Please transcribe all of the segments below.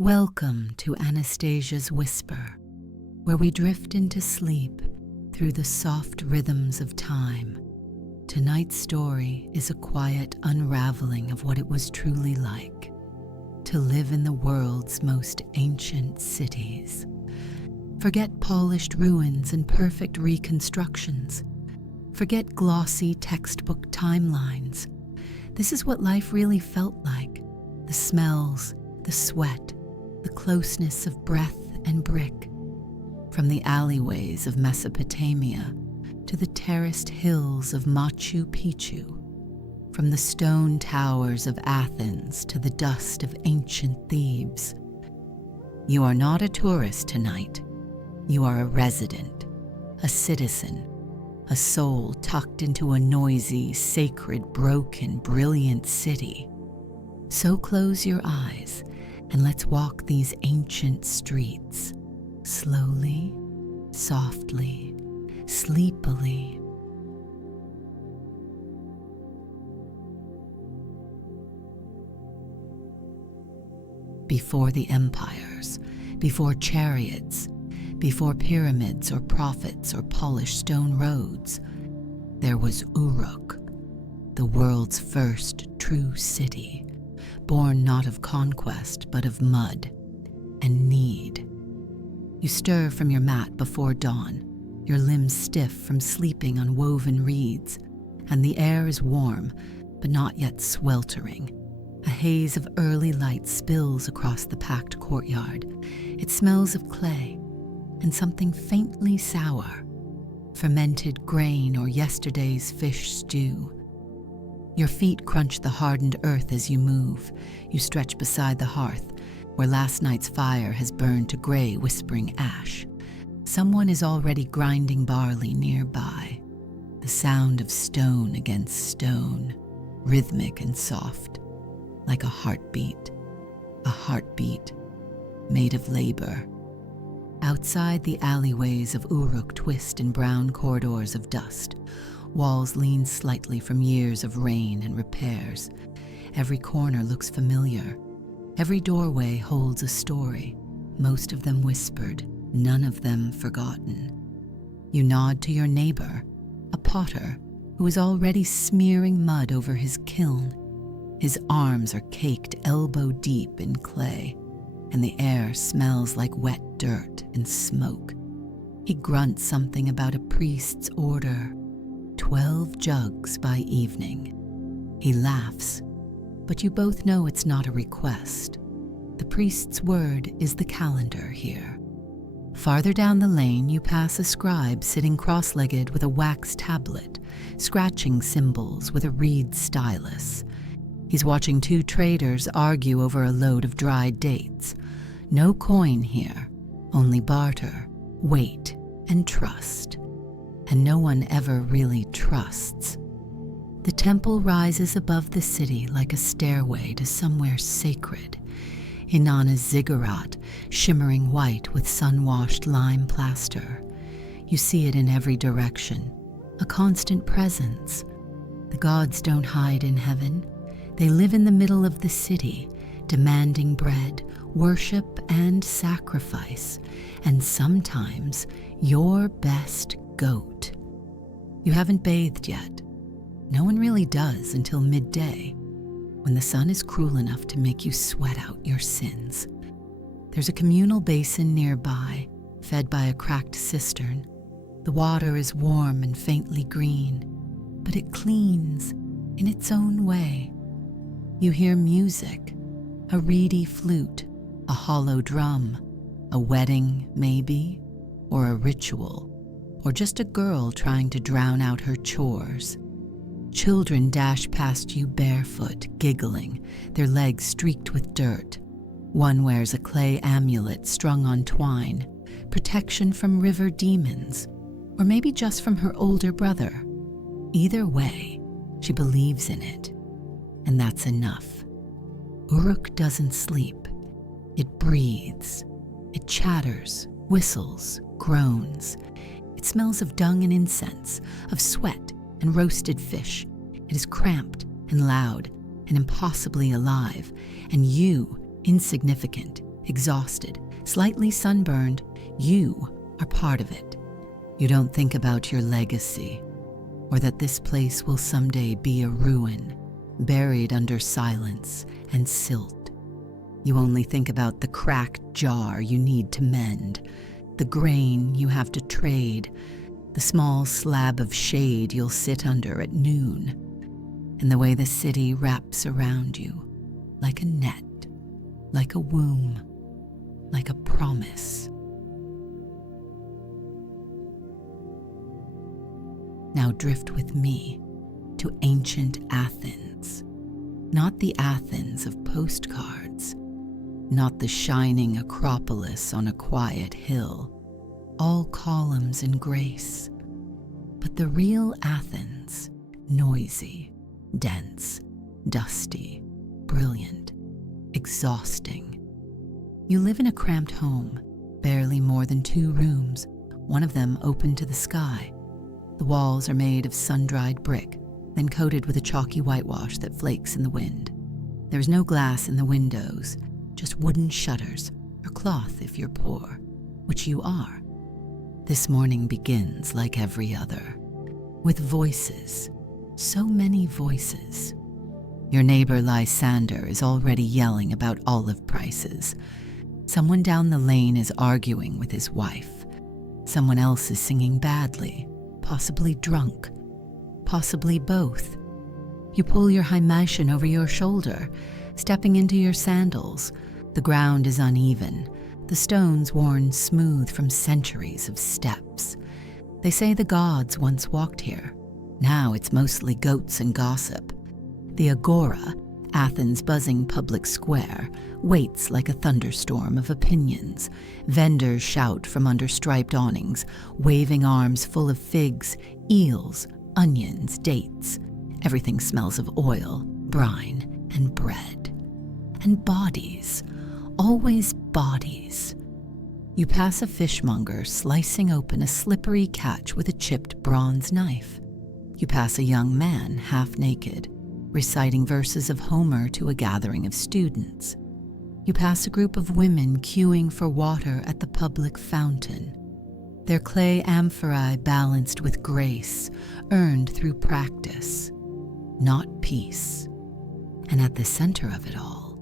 Welcome to Anastasia's Whisper, where we drift into sleep through the soft rhythms of time. Tonight's story is a quiet unraveling of what it was truly like to live in the world's most ancient cities. Forget polished ruins and perfect reconstructions. Forget glossy textbook timelines. This is what life really felt like. The smells, the sweat, the closeness of breath and brick. From the alleyways of Mesopotamia to the terraced hills of Machu Picchu. From the stone towers of Athens to the dust of ancient Thebes. You are not a tourist tonight. You are a resident, a citizen, a soul tucked into a noisy, sacred, broken, brilliant city. So close your eyes and let's walk these ancient streets, slowly, softly, sleepily. Before the empires, before chariots, before pyramids or prophets or polished stone roads, there was Uruk, the world's first true city, born not of conquest but of mud and need. You stir from your mat before dawn, your limbs stiff from sleeping on woven reeds, and the air is warm but not yet sweltering. A haze of early light spills across the packed courtyard. It smells of clay and something faintly sour, fermented grain or yesterday's fish stew. Your feet crunch the hardened earth as you move. You stretch beside the hearth, where last night's fire has burned to gray, whispering ash. Someone is already grinding barley nearby. The sound of stone against stone, rhythmic and soft, like a heartbeat made of labor. Outside, the alleyways of Uruk twist in brown corridors of dust. Walls lean slightly from years of rain and repairs. Every corner looks familiar. Every doorway holds a story, most of them whispered, none of them forgotten. You nod to your neighbor, a potter who is already smearing mud over his kiln. His arms are caked elbow deep in clay, and the air smells like wet dirt and smoke. He grunts something about a priest's order, 12 jugs by evening. He laughs, but you both know it's not a request. The priest's word is the calendar here. Farther down the lane, you pass a scribe sitting cross-legged with a wax tablet, scratching symbols with a reed stylus. He's watching two traders argue over a load of dried dates. No coin here, only barter, weight, and trust. And no one ever really trusts. The temple rises above the city like a stairway to somewhere sacred. Inanna's ziggurat, shimmering white with sun-washed lime plaster. You see it in every direction, a constant presence. The gods don't hide in heaven. They live in the middle of the city, demanding bread, worship, and sacrifice, and sometimes your best goat. You haven't bathed yet. No one really does until midday, when the sun is cruel enough to make you sweat out your sins. There's a communal basin nearby, fed by a cracked cistern. The water is warm and faintly green, but it cleans in its own way. You hear music, a reedy flute, a hollow drum, a wedding, maybe, or a ritual, or just a girl trying to drown out her chores. Children dash past you barefoot, giggling, their legs streaked with dirt. One wears a clay amulet strung on twine, protection from river demons, or maybe just from her older brother. Either way, she believes in it, and that's enough. Uruk doesn't sleep. It breathes. It chatters, whistles, groans. It smells of dung and incense, of sweat and roasted fish. It is cramped and loud and impossibly alive, and you, insignificant, exhausted, slightly sunburned, you are part of it. You don't think about your legacy, or that this place will someday be a ruin, buried under silence and silt. You only think about the cracked jar you need to mend, the grain you have to trade, the small slab of shade you'll sit under at noon, and the way the city wraps around you, like a net, like a womb, like a promise. Now drift with me to ancient Athens, not the Athens of postcards, not the shining Acropolis on a quiet hill, all columns and grace, but the real Athens, noisy, dense, dusty, brilliant, exhausting. You live in a cramped home, barely more than 2 rooms, one of them open to the sky. The walls are made of sun-dried brick, then coated with a chalky whitewash that flakes in the wind. There's no glass in the windows, just wooden shutters, or cloth if you're poor, which you are. This morning begins like every other, with voices, so many voices. Your neighbor Lysander is already yelling about olive prices. Someone down the lane is arguing with his wife. Someone else is singing badly, possibly drunk, possibly both. You pull your Himation over your shoulder, stepping into your sandals. The ground is uneven, the stones worn smooth from centuries of steps. They say the gods once walked here. Now it's mostly goats and gossip. The Agora, Athens' buzzing public square, waits like a thunderstorm of opinions. Vendors shout from under striped awnings, waving arms full of figs, eels, onions, dates. Everything smells of oil, brine, and bread. And bodies, always bodies. You pass a fishmonger slicing open a slippery catch with a chipped bronze knife. You pass a young man half naked, reciting verses of Homer to a gathering of students. You pass a group of women queuing for water at the public fountain, their clay amphorae balanced with grace, earned through practice, not peace. And at the center of it all,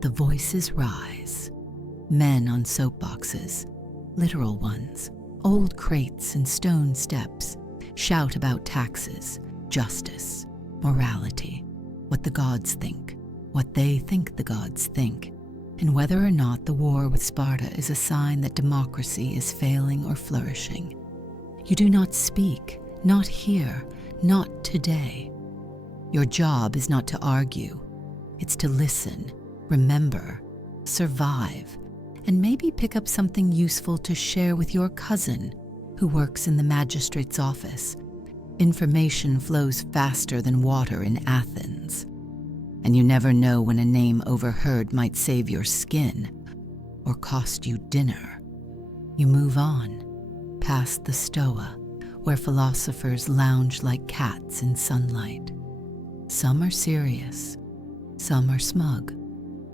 the voices rise. Men on soapboxes, literal ones, old crates and stone steps, shout about taxes, justice, morality, what the gods think, what they think the gods think, and whether or not the war with Sparta is a sign that democracy is failing or flourishing. You do not speak, not here, not today. Your job is not to argue. It's to listen, remember, survive, and maybe pick up something useful to share with your cousin who works in the magistrate's office. Information flows faster than water in Athens. And you never know when a name overheard might save your skin or cost you dinner. You move on, past the Stoa, where philosophers lounge like cats in sunlight. Some are serious, some are smug.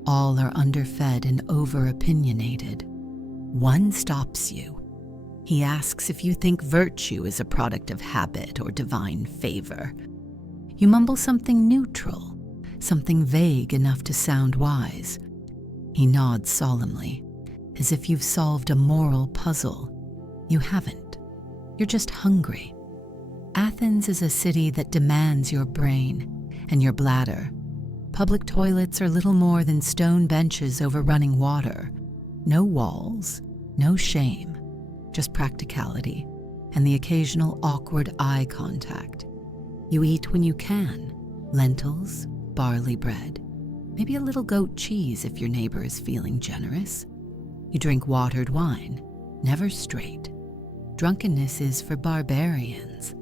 All are underfed and over-opinionated. One stops you. He asks if you think virtue is a product of habit or divine favor. You mumble something neutral, something vague enough to sound wise. He nods solemnly, as if you've solved a moral puzzle. You haven't. You're just hungry. Athens is a city that demands your brain and your bladder. Public toilets are little more than stone benches over running water. No walls, no shame, just practicality and the occasional awkward eye contact. You eat when you can, lentils, barley bread, maybe a little goat cheese if your neighbor is feeling generous. You drink watered wine, never straight. Drunkenness is for barbarians,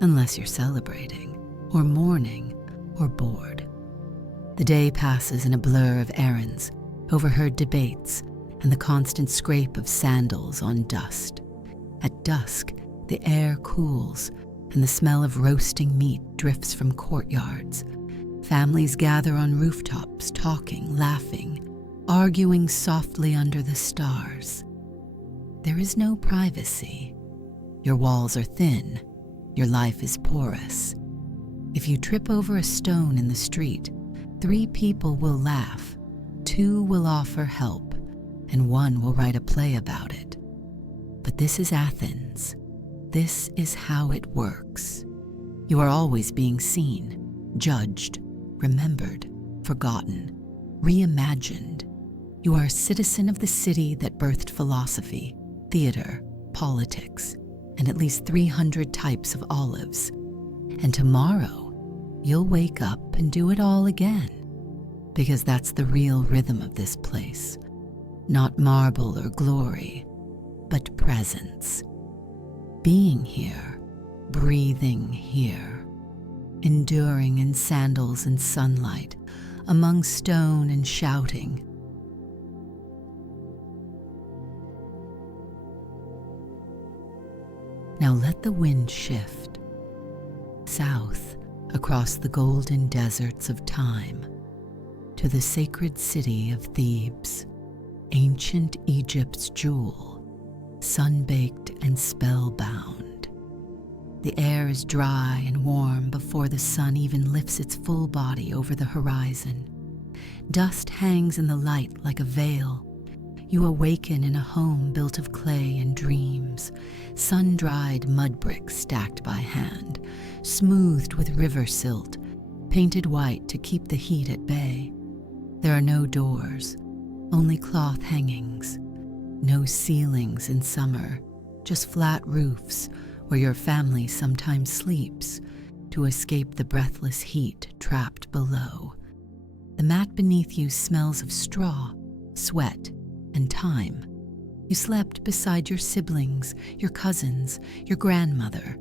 unless you're celebrating, or mourning, or bored. The day passes in a blur of errands, overheard debates, and the constant scrape of sandals on dust. At dusk, the air cools, and the smell of roasting meat drifts from courtyards. Families gather on rooftops, talking, laughing. arguing softly under the stars. There is no privacy. Your walls are thin. Your life is porous. If you trip over a stone in the street, 3 people will laugh, 2 will offer help, and 1 will write a play about it. But this is Athens. This is how it works. You are always being seen, judged, remembered, forgotten, reimagined. You are a citizen of the city that birthed philosophy, theater, politics, and at least 300 types of olives. And tomorrow, you'll wake up and do it all again, because that's the real rhythm of this place. Not marble or glory, but presence. Being here, breathing here, enduring in sandals and sunlight, among stone and shouting. Now let the wind shift south across the golden deserts of time to the sacred city of Thebes, ancient Egypt's jewel, sun-baked and spellbound. The air is dry and warm before the sun even lifts its full body over the horizon. Dust hangs in the light like a veil. You awaken in a home built of clay and dreams, sun-dried mudbrick stacked by hand, smoothed with river silt, painted white to keep the heat at bay. There are no doors, only cloth hangings, no ceilings in summer, just flat roofs where your family sometimes sleeps to escape the breathless heat trapped below. The mat beneath you smells of straw, sweat, and time. You slept beside your siblings, your cousins, your grandmother.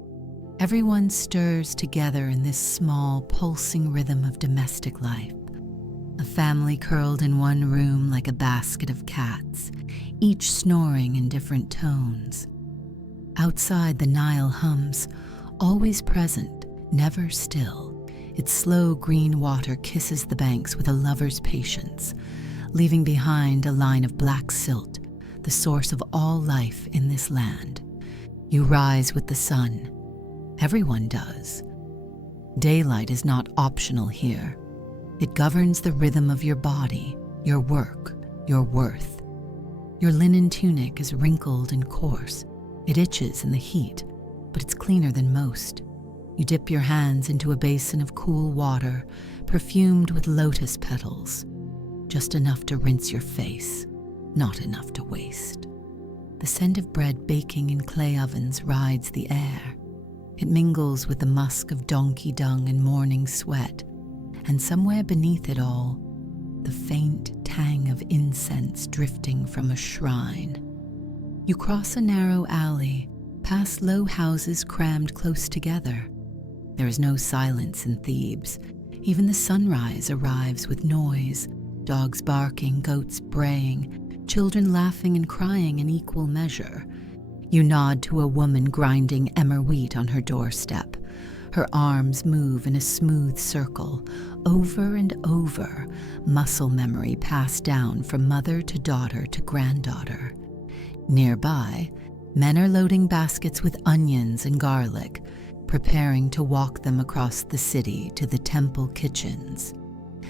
Everyone stirs together in this small, pulsing rhythm of domestic life. A family curled in one room like a basket of cats, each snoring in different tones. Outside, the Nile hums, always present, never still. Its slow green water kisses the banks with a lover's patience, leaving behind a line of black silt, the source of all life in this land. You rise with the sun. Everyone does. Daylight is not optional here. It governs the rhythm of your body, your work, your worth. Your linen tunic is wrinkled and coarse. It itches in the heat, but it's cleaner than most. You dip your hands into a basin of cool water, perfumed with lotus petals. Just enough to rinse your face, not enough to waste. The scent of bread baking in clay ovens rides the air. It mingles with the musk of donkey dung and morning sweat, and somewhere beneath it all, the faint tang of incense drifting from a shrine. You cross a narrow alley, past low houses crammed close together. There is no silence in Thebes. Even the sunrise arrives with noise. Dogs barking, goats braying, children laughing and crying in equal measure. You nod to a woman grinding emmer wheat on her doorstep. Her arms move in a smooth circle, over and over, muscle memory passed down from mother to daughter to granddaughter. Nearby, men are loading baskets with onions and garlic, preparing to walk them across the city to the temple kitchens.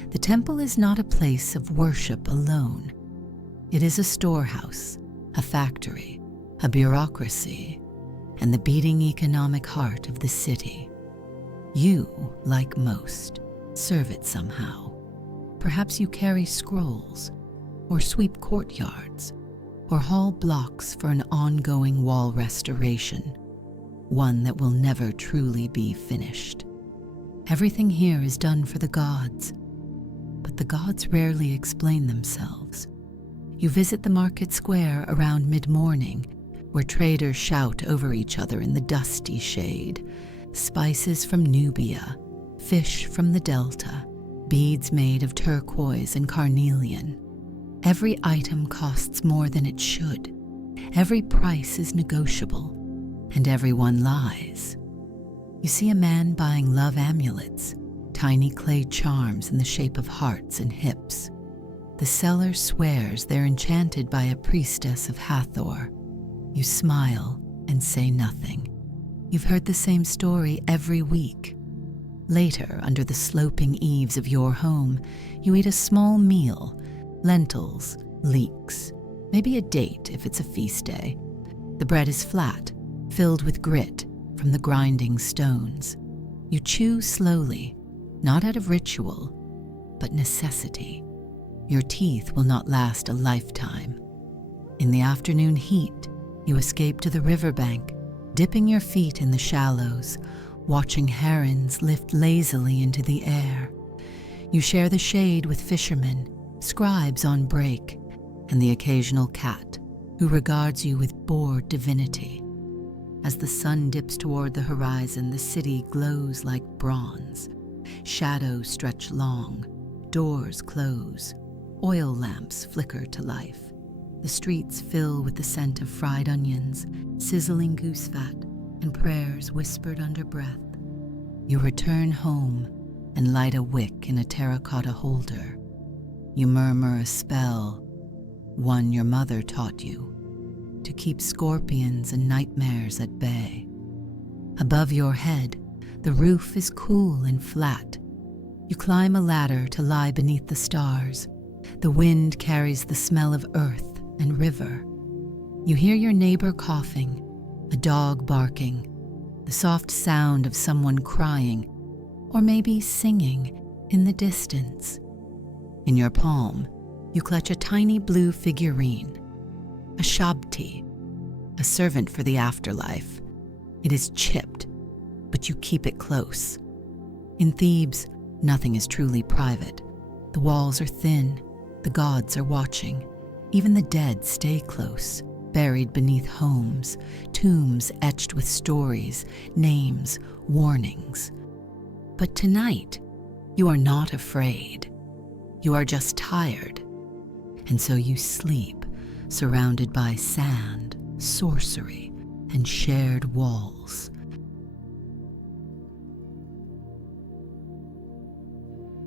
The temple is not a place of worship alone. It is a storehouse, a factory, a bureaucracy, and the beating economic heart of the city. You, like most, serve it somehow. Perhaps you carry scrolls, or sweep courtyards, or haul blocks for an ongoing wall restoration, one that will never truly be finished. Everything here is done for the gods, but the gods rarely explain themselves. You visit the market square around mid-morning, where traders shout over each other in the dusty shade. Spices from Nubia, fish from the Delta, beads made of turquoise and carnelian. Every item costs more than it should. Every price is negotiable, and everyone lies. You see a man buying love amulets, tiny clay charms in the shape of hearts and hips. The seller swears they're enchanted by a priestess of Hathor. You smile and say nothing. You've heard the same story every week. Later, under the sloping eaves of your home, you eat a small meal, lentils, leeks, maybe a date if it's a feast day. The bread is flat, filled with grit from the grinding stones. You chew slowly, not out of ritual, but necessity. Your teeth will not last a lifetime. In the afternoon heat, you escape to the riverbank, dipping your feet in the shallows, watching herons lift lazily into the air. You share the shade with fishermen, scribes on break, and the occasional cat who regards you with bored divinity. As the sun dips toward the horizon, the city glows like bronze. Shadows stretch long, doors close, oil lamps flicker to life. The streets fill with the scent of fried onions, sizzling goose fat, and prayers whispered under breath. You return home and light a wick in a terracotta holder. You murmur a spell, one your mother taught you, to keep scorpions and nightmares at bay. Above your head, the roof is cool and flat. You climb a ladder to lie beneath the stars. The wind carries the smell of earth and river. You hear your neighbor coughing, a dog barking, the soft sound of someone crying, or maybe singing in the distance. In your palm, you clutch a tiny blue figurine, a shabti, a servant for the afterlife. It is chipped, but you keep it close. In Thebes, nothing is truly private. The walls are thin, the gods are watching. Even the dead stay close, buried beneath homes, tombs etched with stories, names, warnings. But tonight, you are not afraid. You are just tired. And so you sleep, surrounded by sand, sorcery, and shared walls.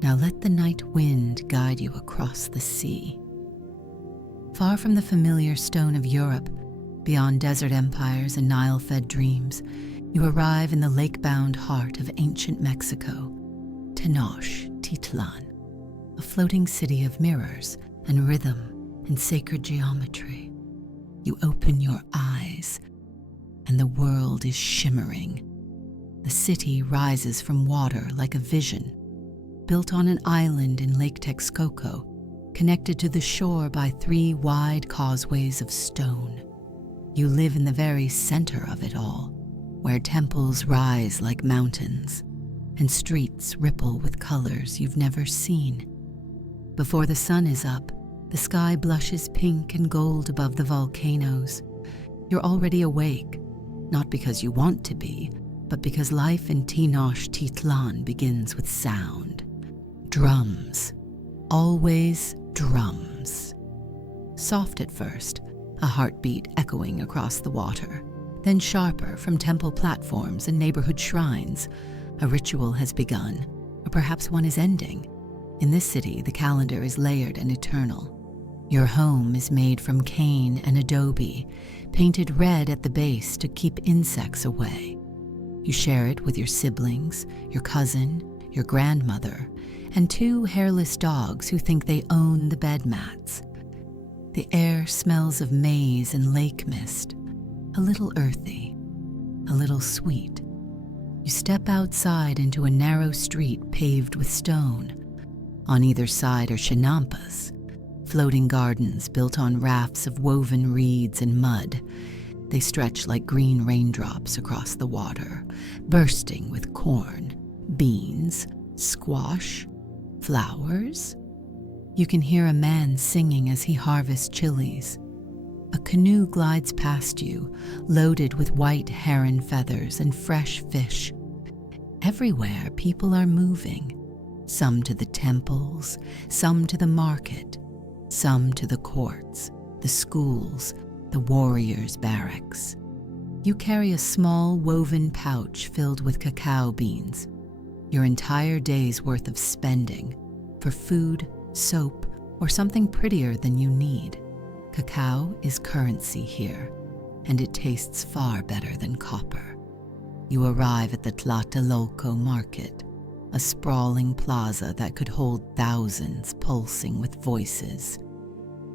Now let the night wind guide you across the sea. Far from the familiar stone of Europe, beyond desert empires and Nile-fed dreams, you arrive in the lake-bound heart of ancient Mexico, Tenochtitlán, a floating city of mirrors and rhythm and sacred geometry. You open your eyes, and the world is shimmering. The city rises from water like a vision, built on an island in Lake Texcoco, connected to the shore by 3 wide causeways of stone. You live in the very center of it all, where temples rise like mountains, and streets ripple with colors you've never seen. Before the sun is up, the sky blushes pink and gold above the volcanoes. You're already awake, not because you want to be, but because life in Tenochtitlán begins with sound. Drums. Always drums. Soft at first, a heartbeat echoing across the water, then sharper from temple platforms and neighborhood shrines. A ritual has begun, or perhaps one is ending. In this city, the calendar is layered and eternal. Your home is made from cane and adobe, painted red at the base to keep insects away. You share it with your siblings, your cousin, your grandmother, and 2 hairless dogs who think they own the bed mats. The air smells of maize and lake mist, a little earthy, a little sweet. You step outside into a narrow street paved with stone. On either side are chinampas, floating gardens built on rafts of woven reeds and mud. They stretch like green raindrops across the water, bursting with corn, beans, squash, flowers. You can hear a man singing as he harvests chilies. A canoe glides past you, loaded with white heron feathers and fresh fish. Everywhere people are moving, some to the temples, some to the market, some to the courts, the schools, the warriors' barracks. You carry a small woven pouch filled with cacao beans, your entire day's worth of spending for food, soap, or something prettier than you need, cacao is currency here, and it tastes far better than copper. You arrive at the Tlatelolco market, a sprawling plaza that could hold thousands pulsing with voices.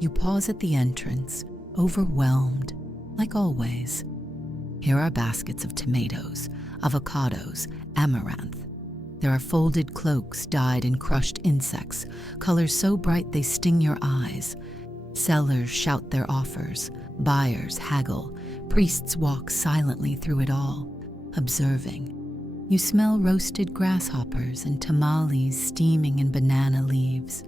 You pause at the entrance, overwhelmed, like always. Here are baskets of tomatoes, avocados, amaranth. There are folded cloaks dyed in crushed insects, colors so bright they sting your eyes. Sellers shout their offers, buyers haggle, priests walk silently through it all, observing. You smell roasted grasshoppers and tamales steaming in banana leaves.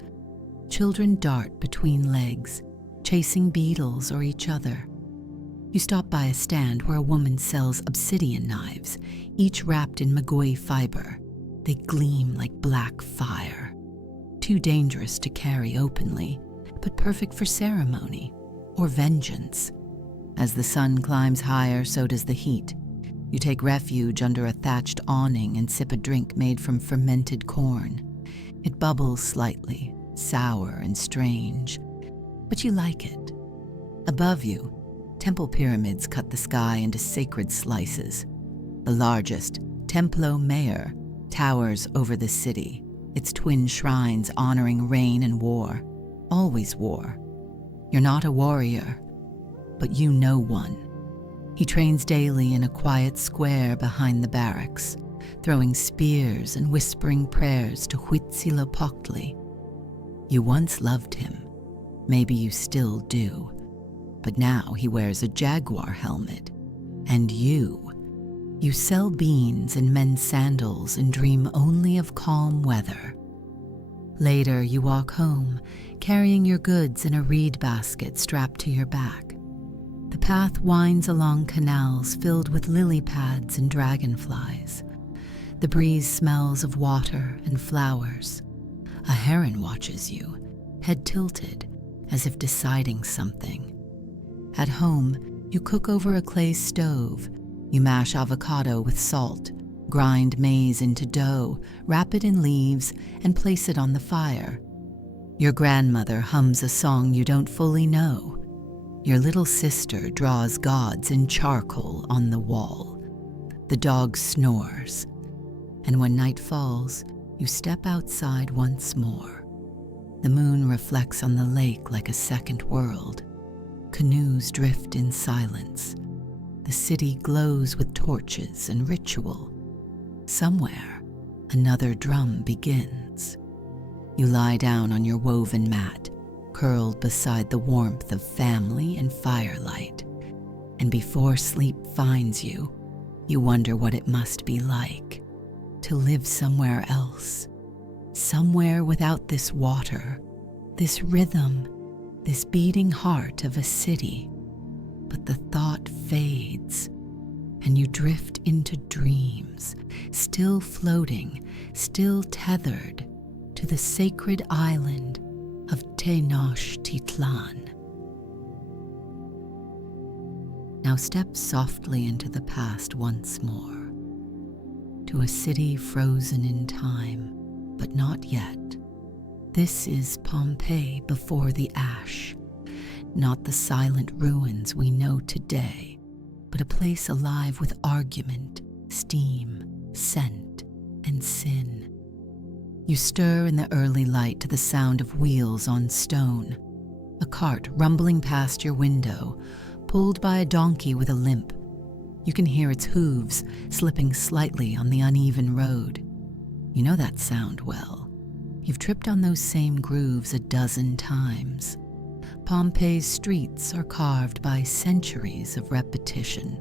Children dart between legs, chasing beetles or each other. You stop by a stand where a woman sells obsidian knives, each wrapped in magui fiber. They gleam like black fire. Too dangerous to carry openly, but perfect for ceremony or vengeance. As the sun climbs higher, so does the heat. You take refuge under a thatched awning and sip a drink made from fermented corn. It bubbles slightly, sour and strange, but you like it. Above you, temple pyramids cut the sky into sacred slices. The largest, Templo Mayor, towers over the city, its twin shrines honoring rain and war, always war. You're not a warrior, but you know one. He trains daily in a quiet square behind the barracks, throwing spears and whispering prayers to Huitzilopochtli. You once loved him, maybe you still do, but now he wears a jaguar helmet, and you sell beans and men's sandals and dream only of calm weather. Later, you walk home, carrying your goods in a reed basket strapped to your back. The path winds along canals filled with lily pads and dragonflies. The breeze smells of water and flowers. A heron watches you, head tilted, as if deciding something. At home, you cook over a clay stove. You mash avocado with salt, grind maize into dough, wrap it in leaves, and place it on the fire. Your grandmother hums a song you don't fully know. Your little sister draws gods in charcoal on the wall. The dog snores. And when night falls, you step outside once more. The moon reflects on the lake like a second world. Canoes drift in silence. The city glows with torches and ritual. Somewhere, another drum begins. You lie down on your woven mat, curled beside the warmth of family and firelight. And before sleep finds you, you wonder what it must be like to live somewhere else, somewhere without this water, this rhythm, this beating heart of a city. But the thought fades, and you drift into dreams, still floating, still tethered to the sacred island of Tenochtitlán. Now step softly into the past once more, to a city frozen in time, but not yet. This is Pompeii before the ash, not the silent ruins we know today, but a place alive with argument, steam, scent, and sin. You stir in the early light to the sound of wheels on stone, a cart rumbling past your window, pulled by a donkey with a limp. You can hear its hooves slipping slightly on the uneven road. You know that sound well. You've tripped on those same grooves a dozen times. Pompeii's streets are carved by centuries of repetition.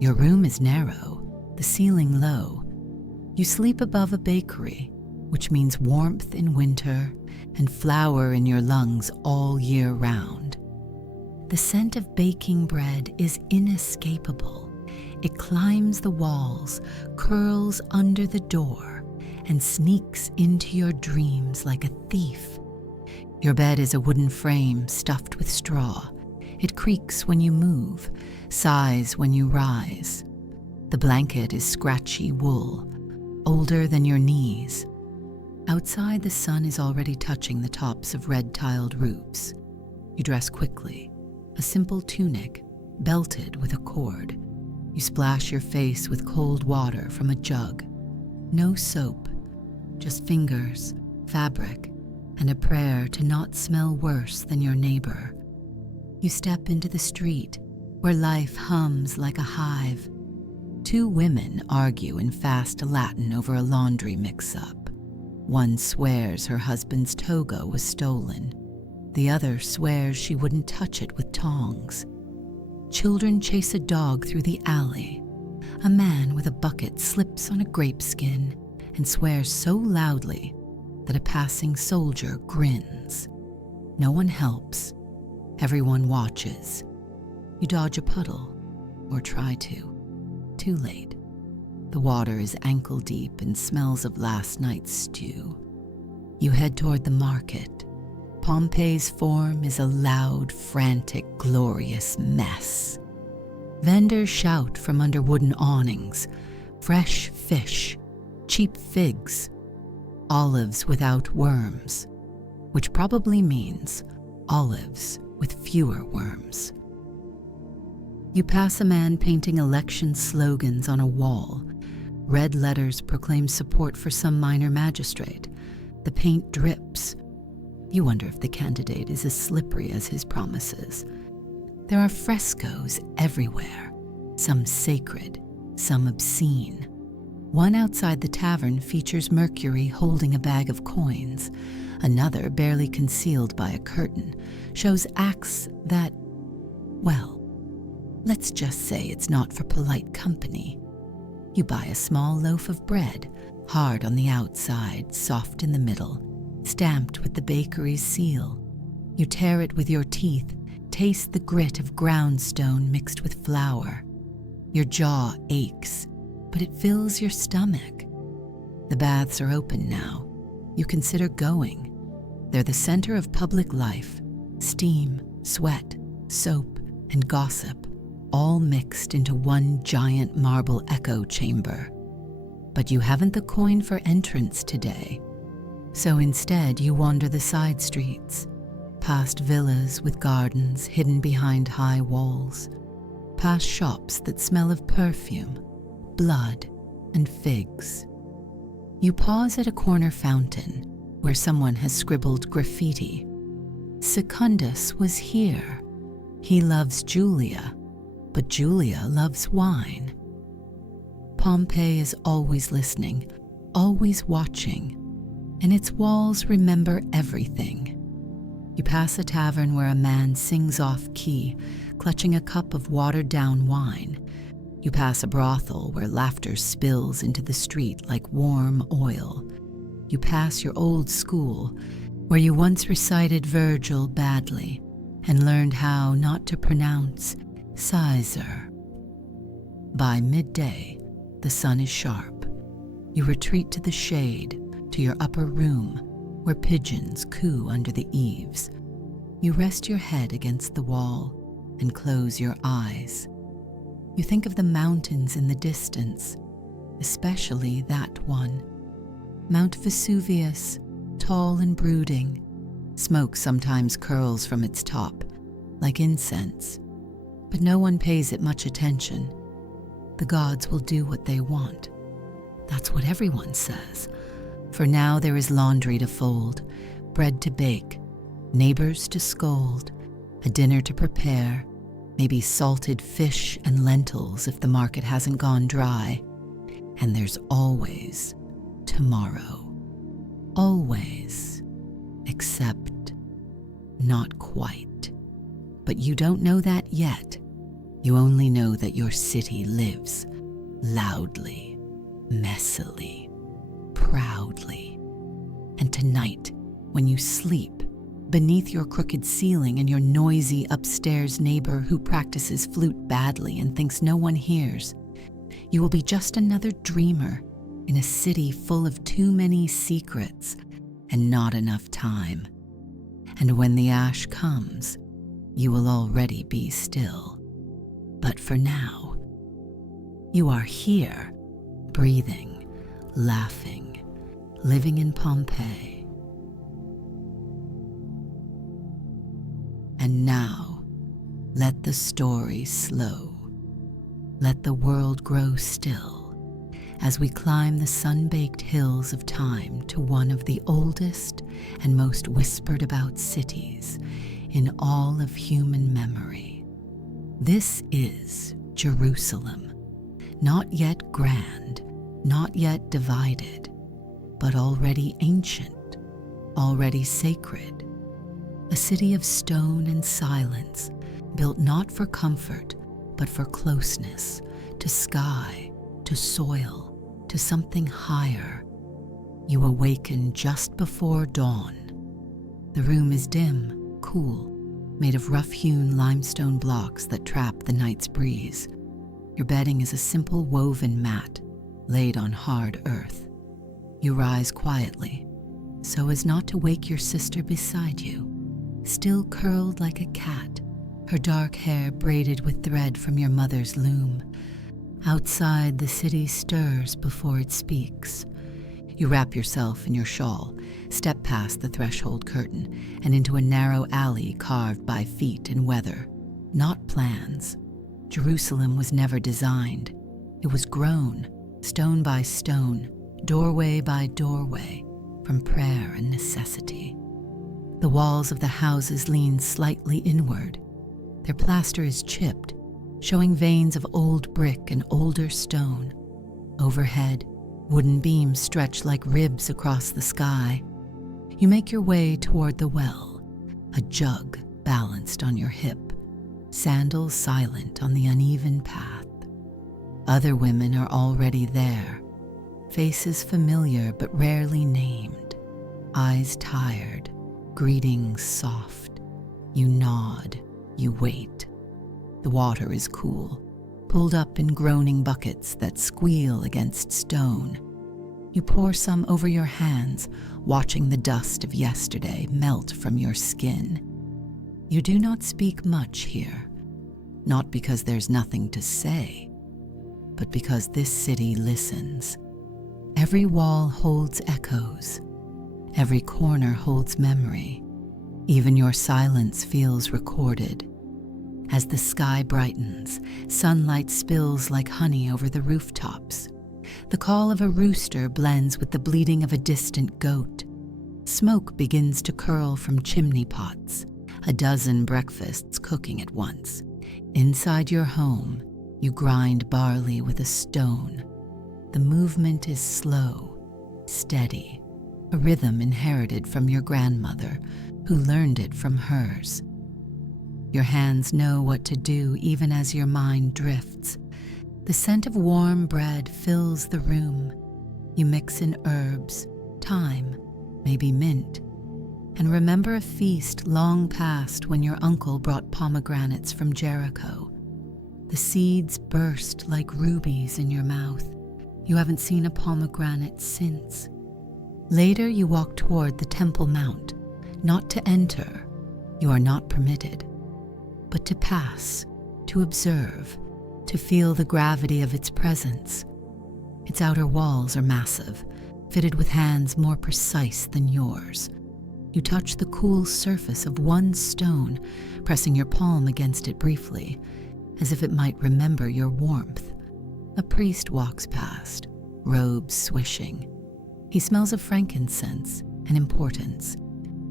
Your room is narrow, the ceiling low. You sleep above a bakery, which means warmth in winter and flour in your lungs all year round. The scent of baking bread is inescapable. It climbs the walls, curls under the door, and sneaks into your dreams like a thief. Your bed is a wooden frame stuffed with straw. It creaks when you move, sighs when you rise. The blanket is scratchy wool, older than your knees. Outside, the sun is already touching the tops of red-tiled roofs. You dress quickly, a simple tunic, belted with a cord. You splash your face with cold water from a jug. No soap, just fingers, fabric, and a prayer to not smell worse than your neighbor. You step into the street, where life hums like a hive. Two women argue in fast Latin over a laundry mix-up. One swears her husband's toga was stolen. The other swears she wouldn't touch it with tongs. Children chase a dog through the alley. A man with a bucket slips on a grape skin and swears so loudly that a passing soldier grins. No one helps. Everyone watches. You dodge a puddle, or try to. Too late. The water is ankle deep and smells of last night's stew. You head toward the market. Pompeii's form is a loud, frantic, glorious mess. Vendors shout from under wooden awnings, fresh fish, cheap figs, olives without worms, which probably means olives with fewer worms. You pass a man painting election slogans on a wall. Red letters proclaim support for some minor magistrate. The paint drips. You wonder if the candidate is as slippery as his promises. There are frescoes everywhere, some sacred, some obscene. One outside the tavern features Mercury holding a bag of coins. Another, barely concealed by a curtain, shows acts that, well, let's just say it's not for polite company. You buy a small loaf of bread, hard on the outside, soft in the middle, stamped with the bakery's seal. You tear it with your teeth, taste the grit of groundstone mixed with flour. Your jaw aches, but it fills your stomach. The baths are open now. You consider going. They're the center of public life. Steam, sweat, soap, and gossip, all mixed into one giant marble echo chamber. But you haven't the coin for entrance today. So instead, you wander the side streets, past villas with gardens hidden behind high walls, past shops that smell of perfume, blood, and figs. You pause at a corner fountain where someone has scribbled graffiti. Secundus was here. He loves Julia, but Julia loves wine. Pompeii is always listening, always watching, and its walls remember everything. You pass a tavern where a man sings off-key, clutching a cup of watered-down wine. You pass a brothel where laughter spills into the street like warm oil. You pass your old school, where you once recited Virgil badly and learned how not to pronounce Caesar. By midday, the sun is sharp. You retreat to the shade, to your upper room, where pigeons coo under the eaves. You rest your head against the wall and close your eyes. You think of the mountains in the distance, especially that one. Mount Vesuvius, tall and brooding. Smoke sometimes curls from its top, like incense, but no one pays it much attention. The gods will do what they want. That's what everyone says. For now there is laundry to fold, bread to bake, neighbors to scold, a dinner to prepare, maybe salted fish and lentils if the market hasn't gone dry. And there's always tomorrow. Always. Except not quite. But you don't know that yet. You only know that your city lives loudly, messily, proudly. And tonight, when you sleep, beneath your crooked ceiling and your noisy upstairs neighbor who practices flute badly and thinks no one hears, you will be just another dreamer in a city full of too many secrets and not enough time. And when the ash comes, you will already be still. But for now, you are here, breathing, laughing, living in Pompeii. And now, let the story slow. Let the world grow still as we climb the sun-baked hills of time to one of the oldest and most whispered about cities in all of human memory. This is Jerusalem, not yet grand, not yet divided, but already ancient, already sacred, a city of stone and silence, built not for comfort, but for closeness, to sky, to soil, to something higher. You awaken just before dawn. The room is dim, cool, made of rough-hewn limestone blocks that trap the night's breeze. Your bedding is a simple woven mat laid on hard earth. You rise quietly, so as not to wake your sister beside you, still curled like a cat, her dark hair braided with thread from your mother's loom. Outside, the city stirs before it speaks. You wrap yourself in your shawl, step past the threshold curtain, and into a narrow alley carved by feet and weather, not plans. Jerusalem was never designed. It was grown, stone by stone, doorway by doorway, from prayer and necessity. The walls of the houses lean slightly inward. Their plaster is chipped, showing veins of old brick and older stone. Overhead, wooden beams stretch like ribs across the sky. You make your way toward the well, a jug balanced on your hip, sandals silent on the uneven path. Other women are already there, faces familiar but rarely named, eyes tired, greetings soft. You nod, you wait. The water is cool, pulled up in groaning buckets that squeal against stone. You pour some over your hands, watching the dust of yesterday melt from your skin. You do not speak much here, not because there's nothing to say, but because this city listens. Every wall holds echoes. Every corner holds memory. Even your silence feels recorded. As the sky brightens, sunlight spills like honey over the rooftops. The call of a rooster blends with the bleating of a distant goat. Smoke begins to curl from chimney pots, a dozen breakfasts cooking at once. Inside your home, you grind barley with a stone. The movement is slow, steady, a rhythm inherited from your grandmother, who learned it from hers. Your hands know what to do even as your mind drifts. The scent of warm bread fills the room. You mix in herbs, thyme, maybe mint, and remember a feast long past when your uncle brought pomegranates from Jericho. The seeds burst like rubies in your mouth. You haven't seen a pomegranate since. Later you walk toward the Temple Mount, not to enter, you are not permitted, but to pass, to observe, to feel the gravity of its presence. Its outer walls are massive, fitted with hands more precise than yours. You touch the cool surface of one stone, pressing your palm against it briefly, as if it might remember your warmth. A priest walks past, robes swishing. He smells of frankincense and importance.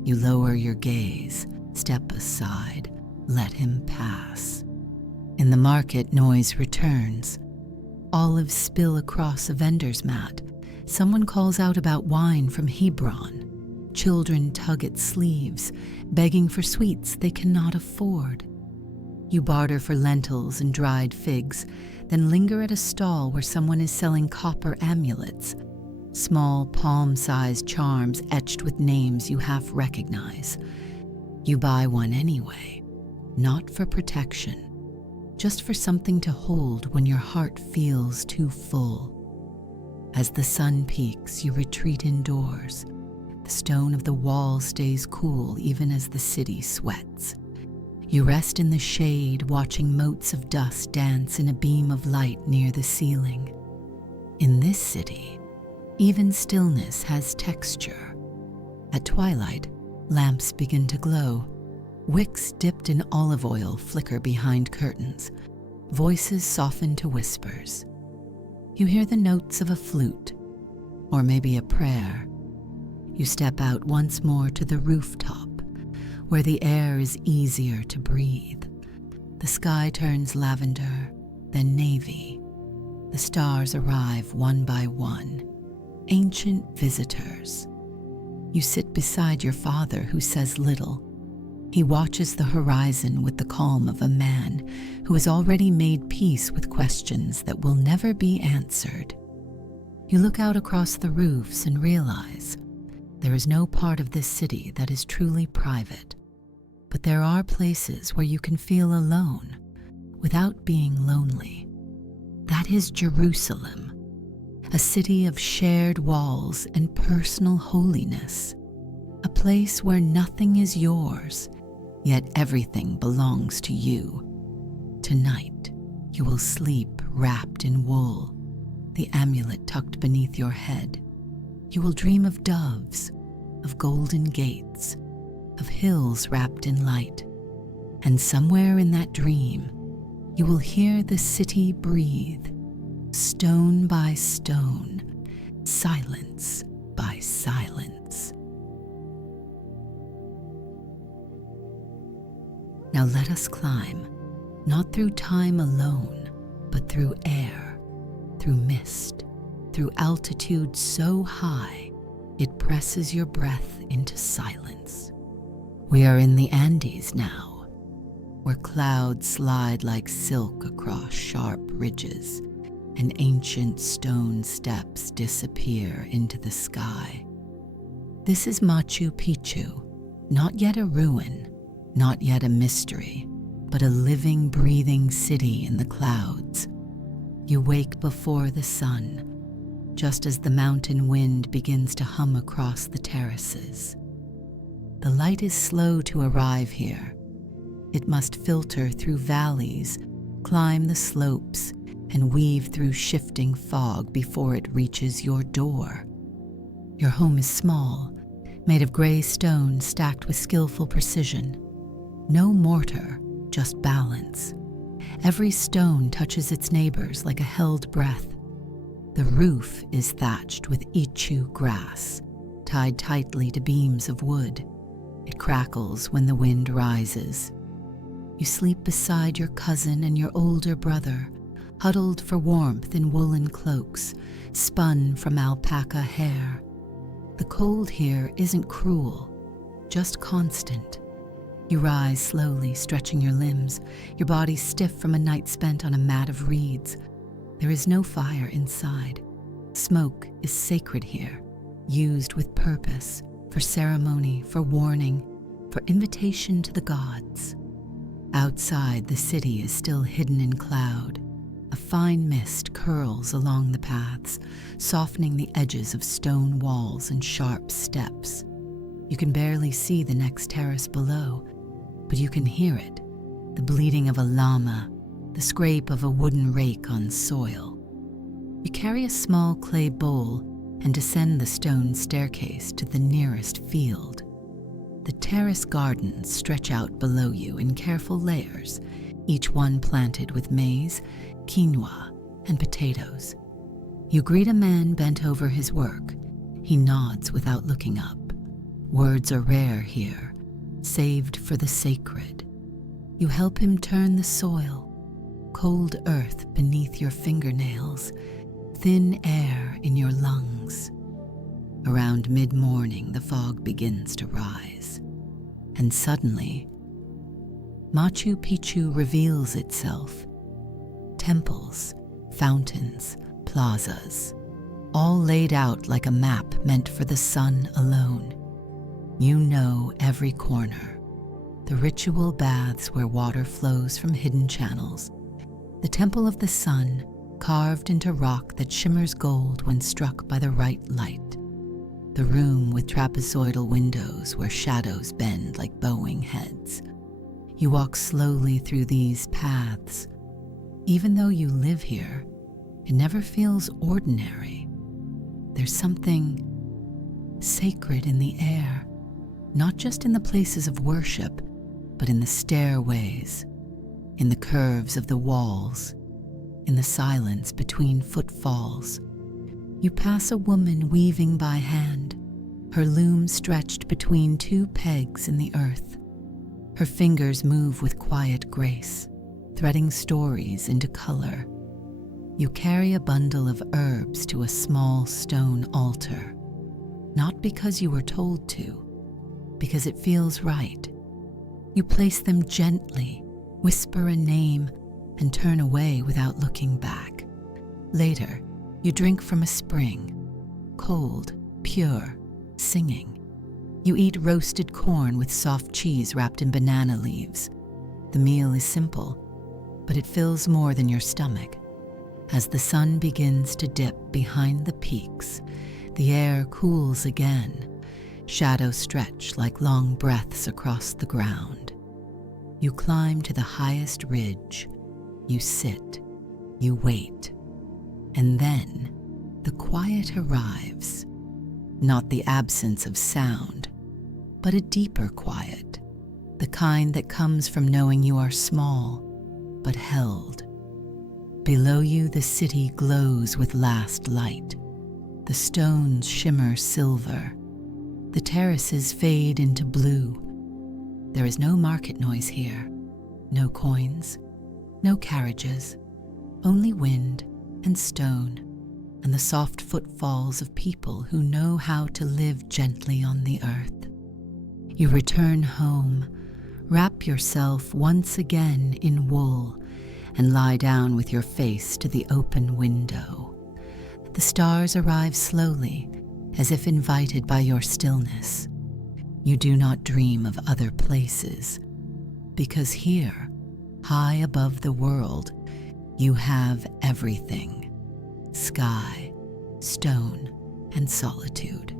You lower your gaze, step aside, let him pass. In the market, noise returns. Olives spill across a vendor's mat. Someone calls out about wine from Hebron. Children tug at sleeves, begging for sweets they cannot afford. You barter for lentils and dried figs, then linger at a stall where someone is selling copper amulets, small palm-sized charms etched with names you half recognize. You buy one anyway, not for protection, just for something to hold when your heart feels too full. As the sun peaks, you retreat indoors. The stone of the wall stays cool even as the city sweats. You rest in the shade, watching motes of dust dance in a beam of light near the ceiling. In this city, Even stillness has texture. At twilight, lamps begin to glow. Wicks dipped in olive oil flicker behind curtains. Voices soften to whispers. You hear the notes of a flute, or maybe a prayer. You step out once more to the rooftop, where the air is easier to breathe. The sky turns lavender, then navy. The stars arrive one by one, ancient visitors. You sit beside your father, who says little. He watches the horizon with the calm of a man who has already made peace with questions that will never be answered. You look out across the roofs and realize there is no part of this city that is truly private, but there are places where you can feel alone without being lonely. That is Jerusalem, a city of shared walls and personal holiness, a place where nothing is yours, yet everything belongs to you. Tonight, you will sleep wrapped in wool, the amulet tucked beneath your head. You will dream of doves, of golden gates, of hills wrapped in light, and somewhere in that dream, you will hear the city breathe, stone by stone, silence by silence. Now let us climb, not through time alone, but through air, through mist, through altitude so high it presses your breath into silence. We are in the Andes now, where clouds slide like silk across sharp ridges, and ancient stone steps disappear into the sky. This is Machu Picchu, not yet a ruin, not yet a mystery, but a living, breathing city in the clouds. You wake before the sun, just as the mountain wind begins to hum across the terraces. The light is slow to arrive here. It must filter through valleys, climb the slopes, and weave through shifting fog before it reaches your door. Your home is small, made of gray stone stacked with skillful precision. No mortar, just balance. Every stone touches its neighbors like a held breath. The roof is thatched with ichu grass, tied tightly to beams of wood. It crackles when the wind rises. You sleep beside your cousin and your older brother, huddled for warmth in woolen cloaks, spun from alpaca hair. The cold here isn't cruel, just constant. You rise slowly, stretching your limbs, your body stiff from a night spent on a mat of reeds. There is no fire inside. Smoke is sacred here, used with purpose, for ceremony, for warning, for invitation to the gods. Outside, the city is still hidden in cloud. A fine mist curls along the paths, softening the edges of stone walls and sharp steps. You can barely see the next terrace below, but you can hear it, the bleating of a llama, the scrape of a wooden rake on soil. You carry a small clay bowl and descend the stone staircase to the nearest field. The terrace gardens stretch out below you in careful layers, each one planted with maize, quinoa, and potatoes. You greet a man bent over his work. He nods without looking up. Words are rare here, saved for the sacred. You help him turn the soil, cold earth beneath your fingernails, thin air in your lungs. Around mid-morning, the fog begins to rise, and suddenly, Machu Picchu reveals itself. Temples, fountains, plazas, all laid out like a map meant for the sun alone. You know every corner. The ritual baths where water flows from hidden channels. The temple of the sun, carved into rock that shimmers gold when struck by the right light. The room with trapezoidal windows where shadows bend like bowing heads. You walk slowly through these paths. Even though you live here, it never feels ordinary. There's something sacred in the air, not just in the places of worship, but in the stairways, in the curves of the walls, in the silence between footfalls. You pass a woman weaving by hand, her loom stretched between two pegs in the earth. Her fingers move with quiet grace, threading stories into color. You carry a bundle of herbs to a small stone altar, not because you were told to, because it feels right. You place them gently, whisper a name, and turn away without looking back. Later, you drink from a spring, cold, pure, singing. You eat roasted corn with soft cheese wrapped in banana leaves. The meal is simple, but it fills more than your stomach. As the sun begins to dip behind the peaks, the air cools again. Shadows stretch like long breaths across the ground. You climb to the highest ridge. You sit. You wait. And then the quiet arrives. Not the absence of sound, but a deeper quiet, the kind that comes from knowing you are small, but held. Below you, the city glows with last light. The stones shimmer silver. The terraces fade into blue. There is no market noise here, no coins, no carriages, only wind and stone and the soft footfalls of people who know how to live gently on the earth. You return home, wrap yourself once again in wool, and lie down with your face to the open window. The stars arrive slowly, as if invited by your stillness. You do not dream of other places, because here, high above the world, you have everything: sky, stone, and solitude.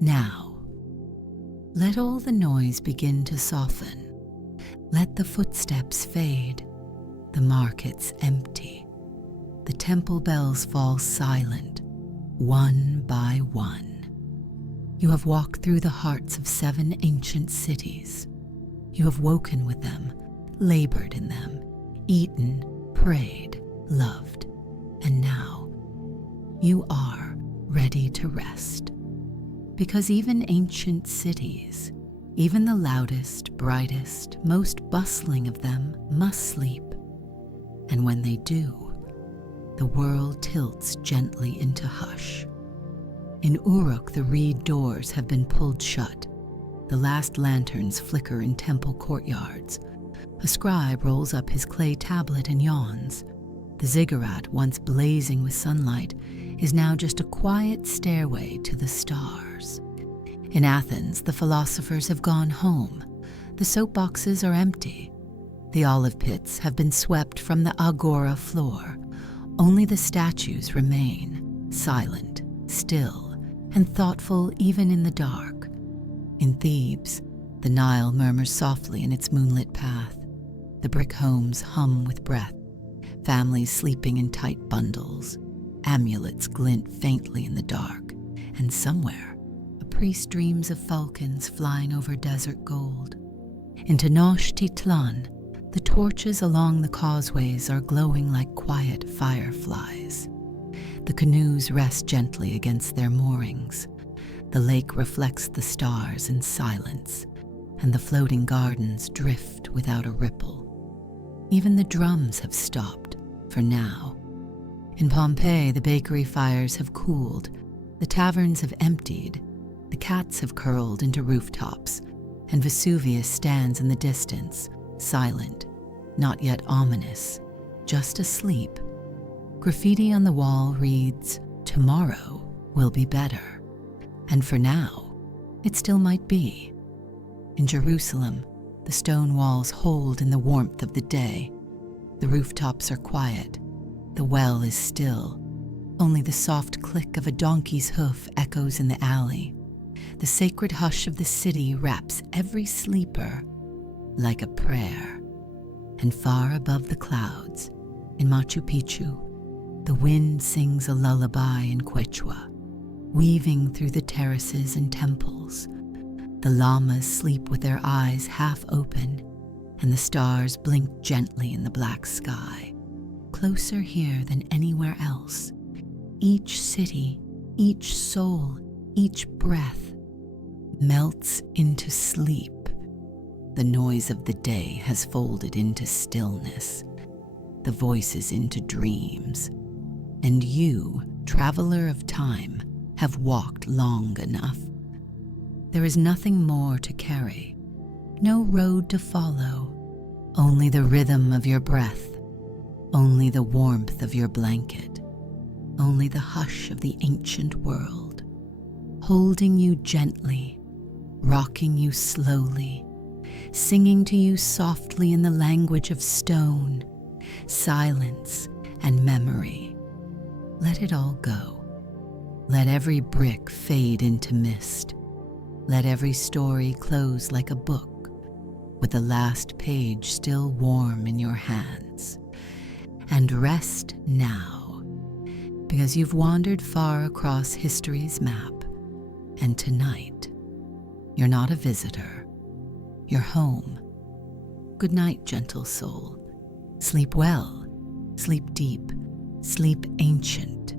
Now, let all the noise begin to soften. Let the footsteps fade, the markets empty, the temple bells fall silent, one by one. You have walked through the hearts of 7 ancient cities. You have woken with them, labored in them, eaten, prayed, loved, and now you are ready to rest. Because even ancient cities, even the loudest, brightest, most bustling of them must sleep. And when they do, the world tilts gently into hush. In Uruk, the reed doors have been pulled shut. The last lanterns flicker in temple courtyards. A scribe rolls up his clay tablet and yawns. The ziggurat, once blazing with sunlight, is now just a quiet stairway to the stars. In Athens, the philosophers have gone home. The soapboxes are empty. The olive pits have been swept from the agora floor. Only the statues remain, silent, still, and thoughtful even in the dark. In Thebes, the Nile murmurs softly in its moonlit path. The brick homes hum with breath, families sleeping in tight bundles. Amulets glint faintly in the dark, and somewhere, a priest dreams of falcons flying over desert gold. In Tenochtitlán, the torches along the causeways are glowing like quiet fireflies. The canoes rest gently against their moorings. The lake reflects the stars in silence, and the floating gardens drift without a ripple. Even the drums have stopped, for now. In Pompeii, the bakery fires have cooled, the taverns have emptied, the cats have curled into rooftops, and Vesuvius stands in the distance, silent, not yet ominous, just asleep. Graffiti on the wall reads, "Tomorrow will be better." And for now, it still might be. In Jerusalem, the stone walls hold in the warmth of the day. The rooftops are quiet. The well is still. Only the soft click of a donkey's hoof echoes in the alley. The sacred hush of the city wraps every sleeper like a prayer. And far above the clouds, in Machu Picchu, the wind sings a lullaby in Quechua, weaving through the terraces and temples. The llamas sleep with their eyes half open, and the stars blink gently in the black sky. Closer here than anywhere else. Each city, each soul, each breath melts into sleep. The noise of the day has folded into stillness, the voices into dreams. And you, traveler of time, have walked long enough. There is nothing more to carry, no road to follow, only the rhythm of your breath, only the warmth of your blanket, only the hush of the ancient world, holding you gently, rocking you slowly, singing to you softly in the language of stone, silence, and memory. Let it all go. Let every brick fade into mist. Let every story close like a book, with the last page still warm in your hands. And rest now, because you've wandered far across history's map, and tonight, you're not a visitor. You're home. Good night, gentle soul. Sleep well, sleep deep, sleep ancient.